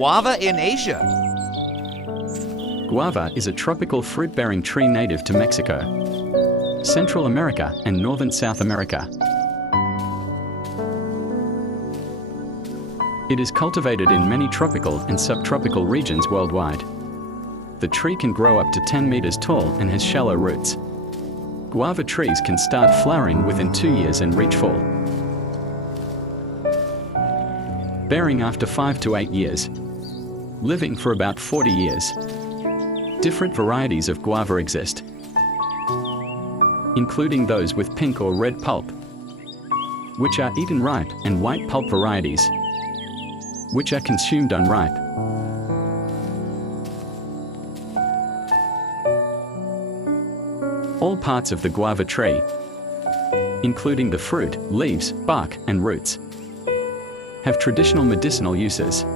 guava in Asia? Guava is a tropical fruit-bearing tree native to Mexico, Central America, and northern South America. It is cultivated in many tropical and subtropical regions worldwide. The tree can grow up to 10 meters tall and has shallow roots. Guava trees can start flowering within 2 years and reach fall, bearing after 5 to 8 years, living for about 40 years. Different varieties of guava exist, including those with pink or red pulp, which are eaten ripe, and white pulp varieties, which are consumed unripe. All parts of the guava tree, including the fruit, leaves, bark, and roots, have traditional medicinal uses.